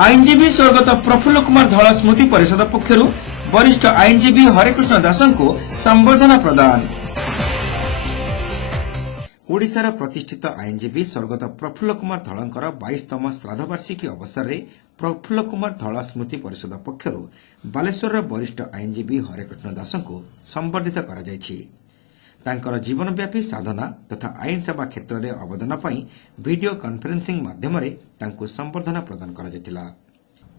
आईनजीवी स्वर्गत प्रफुल्ल कुमार धल स्मृति परिषद पक्षर वरिष्ठ आईनजीवी हरेकृष्ण दास को संबर्धना प्रदान। ओडिशार प्रतिष्ठित आईनजीवी स्वर्गत प्रफुल्ल कुमार धलंकर 22तम श्राद्धवार्षिकी अवसर में प्रफुल्ल कुमार धल स्मृति परिषद पक्षर बालेश्वर वरिष्ठ आईनजीवी हरेकृष्ण दास को संबर्धित कर जीवनव्यापी साधना तथा आईन सेवा क्षेत्र में अवदान पर वीडियो कॉन्फ्रेंसिंग माध्यम संबर्धना प्रदान कर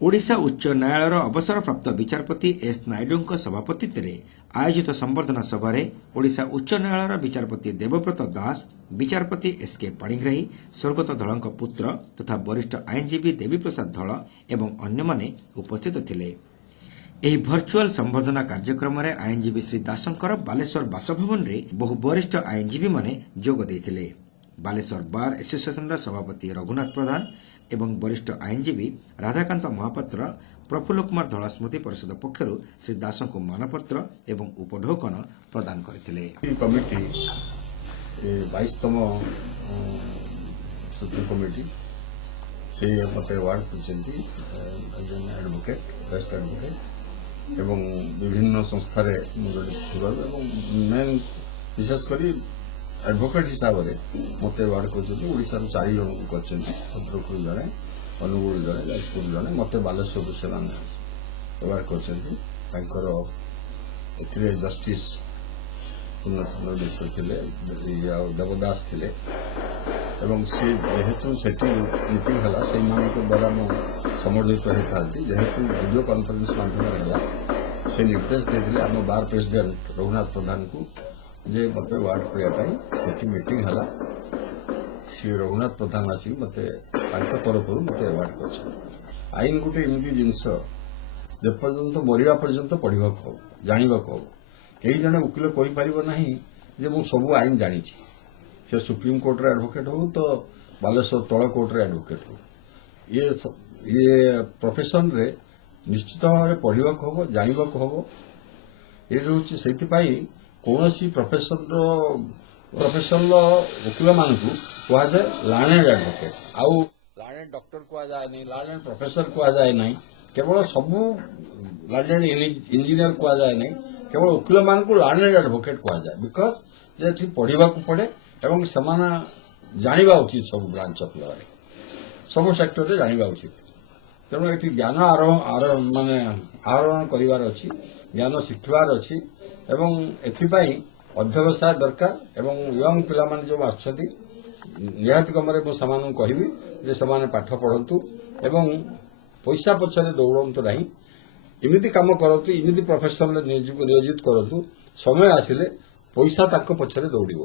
ओडिशा उच्च न्यायालय अवसरप्राप्त विचारपति एस नायडू सभापतित्व में आयोजित संबर्धना सभा ओडिशा उच्च न्यायालय विचारपति देवव्रत दास, विचारपति एसके पाणिग्राही, स्वर्गत धलंक पुत्र तथा वरिष्ठ आईनजीवी देवीप्रसाद धल एवं अन्य उपस्थित थिले। ଏହି ଭର୍ଚୁଆଲ ସମ୍ବର୍ଦ୍ଧନା କାର୍ଯ୍ୟକ୍ରମରେ ଆଇନଜୀବୀ ଶ୍ରୀ ଦାସଙ୍କର ବାଲେଶ୍ୱର ବାସଭବନରେ ବହୁ ବରିଷ୍ଠ ଆଇନଜୀବୀମାନେ ଯୋଗ ଦେଇଥିଲେ। ବାଲେଶ୍ୱର ବାର୍ ଆସୋସିଏସନର ସଭାପତି ରଘୁନାଥ ପ୍ରଧାନ ଏବଂ ବରିଷ୍ଠ ଆଇନଜୀବୀ ରାଧାକାନ୍ତ ମହାପାତ୍ର ପ୍ରଫୁଲ୍ଲ କୁମାର ଧଳ ସ୍ମୃତି ପରିଷଦ ପକ୍ଷରୁ ଶ୍ରୀ ଦାସଙ୍କୁ ମାନପତ୍ର ଏବଂ ଉପଢୌକନ ପ୍ରଦାନ କରିଥିଲେ। କମିଟି 22ତମ ସ୍ମୃତି କମିଟି ସେ ମୋତେ ଆୱାର୍ଡ କରିଛନ୍ତି ଆଡଭୋକେଟ୍ ବେଷ୍ଟ ଆଡଭୋକେଟ୍ এবং বিভিন্ন সংস্থারে জড়িত থাকার এবং মেন বিশেষকরি আডভোকেট হিসাবে মতো আওয়ার্ড করছেন ওড়িশার 4 জন করছেন ভদ্রকରୁ জনে অনুগুଳ জনে ଯାଜପୁର ଜଣେ ମତେ ବାଲେଶ୍ୱରରୁ ସେମାନେ ଆୱାର୍ଡ କରିଛନ୍ତି। ତାଙ୍କର ଏଥିରେ ଜଷ୍ଟିସ୍ ପୂର୍ଣ୍ଣଚନ୍ଦ୍ର ମିଶ୍ର ଥିଲେ ଆଉ ଦେବଦାସ ଥିଲେ ଏବଂ ସେ ଯେହେତୁ ସେଠି ମିଟିଂ ହେଲା ସେଇମାନଙ୍କ ଦ୍ୱାରା ମୁଁ ସମର୍ଦ୍ଧିତ ହୋଇଥାନ୍ତି ଯେହେତୁ ଭିଡ଼ିଓ କନଫରେନ୍ସ ମାଧ୍ୟମରେ ହେଲା ସେ ନିର୍ଦ୍ଦେଶ ଦେଇଥିଲେ ଆମ ବାର୍ ପ୍ରେସିଡେଣ୍ଟ ରଘୁନାଥ ପ୍ରଧାନଙ୍କୁ ଯେ ମୋତେ ଆୱାର୍ଡ କରିବା ପାଇଁ ସେଠି ମିଟିଂ ହେଲା। ସେ ରଘୁନାଥ ପ୍ରଧାନ ଆସିକି ମୋତେ ତାଙ୍କ ତରଫରୁ ମୋତେ ଆୱାର୍ଡ କରିଛନ୍ତି। ଆଇନ ଗୋଟେ ଏମିତି ଜିନିଷ ଯେପର୍ଯ୍ୟନ୍ତ ମରିବା ପର୍ଯ୍ୟନ୍ତ ପଢ଼ିବାକୁ ହବ ଜାଣିବାକୁ ହବ। କେହି ଜଣେ ଓକିଲ କହିପାରିବ ନାହିଁ ଯେ ମୁଁ ସବୁ ଆଇନ ଜାଣିଛି। ସେ ସୁପ୍ରିମକୋର୍ଟର ଆଡଭୋକେଟ୍ ହଉ ତ ବାଲେଶ୍ୱର ତଳ କୋର୍ଟର ଆଡଭୋକେଟ୍ ହଉ ଇଏ ପ୍ରଫେସନରେ ନିଶ୍ଚିତ ଭାବରେ ପଢ଼ିବାକୁ ହବ ଜାଣିବାକୁ ହବ। ଏ ହେଉଛି ସେଇଥିପାଇଁ କୌଣସି ପ୍ରଫେସନର ଓକିଲମାନଙ୍କୁ କୁହାଯାଏ ଲାର୍ନେଡ୍ ଆଡଭୋକେଟ୍ ଆଉ ଲାର୍ନେଡ୍ ଡକ୍ଟର କୁହାଯାଏ ନାହିଁ, ଲାର୍ନେଡ୍ ପ୍ରଫେସର କୁହାଯାଏ ନାହିଁ, କେବଳ ସବୁ ଲାର୍ନେଡ୍ ଇଞ୍ଜିନିୟର କୁହାଯାଏ ନାହିଁ, କେବଳ ଓକିଲମାନଙ୍କୁ ଲାର୍ନେଡ୍ ଆଡଭୋକେଟ୍ କୁହାଯାଏ। ବିକଜ ଯେ ଏଠି ପଢ଼ିବାକୁ ପଡ଼େ ଏବଂ ସେମାନେ ଜାଣିବା ଉଚିତ ସବୁ ବ୍ରାଞ୍ଚ ଅଫ୍ ଲରେ ସବୁ ସେକ୍ଟରରେ ଜାଣିବା ଉଚିତ। ତେଣୁ ଏଠି ଜ୍ଞାନ ଆହରଣ କରିବାର ଅଛି, ଜ୍ଞାନ ଶିଖିବାର ଅଛି ଏବଂ ଏଥିପାଇଁ ଅଧ୍ୟବସାୟ ଦରକାର ଏବଂ ୟଙ୍ଗ ପିଲାମାନେ ଯେଉଁ ଆସୁଛନ୍ତି ନିହାତି କ୍ରମରେ ମୁଁ ସେମାନଙ୍କୁ କହିବି ଯେ ସେମାନେ ପାଠ ପଢ଼ନ୍ତୁ ଏବଂ ପଇସା ପଛରେ ଦୌଡ଼ନ୍ତୁ ନାହିଁ। ଏମିତି କାମ କରନ୍ତୁ, ଏମିତି ପ୍ରଫେସନରେ ନିୟୋଜିତ କରନ୍ତୁ, ସମୟ ଆସିଲେ ପଇସା ତାଙ୍କ ପଛରେ ଦୌଡ଼ିବ।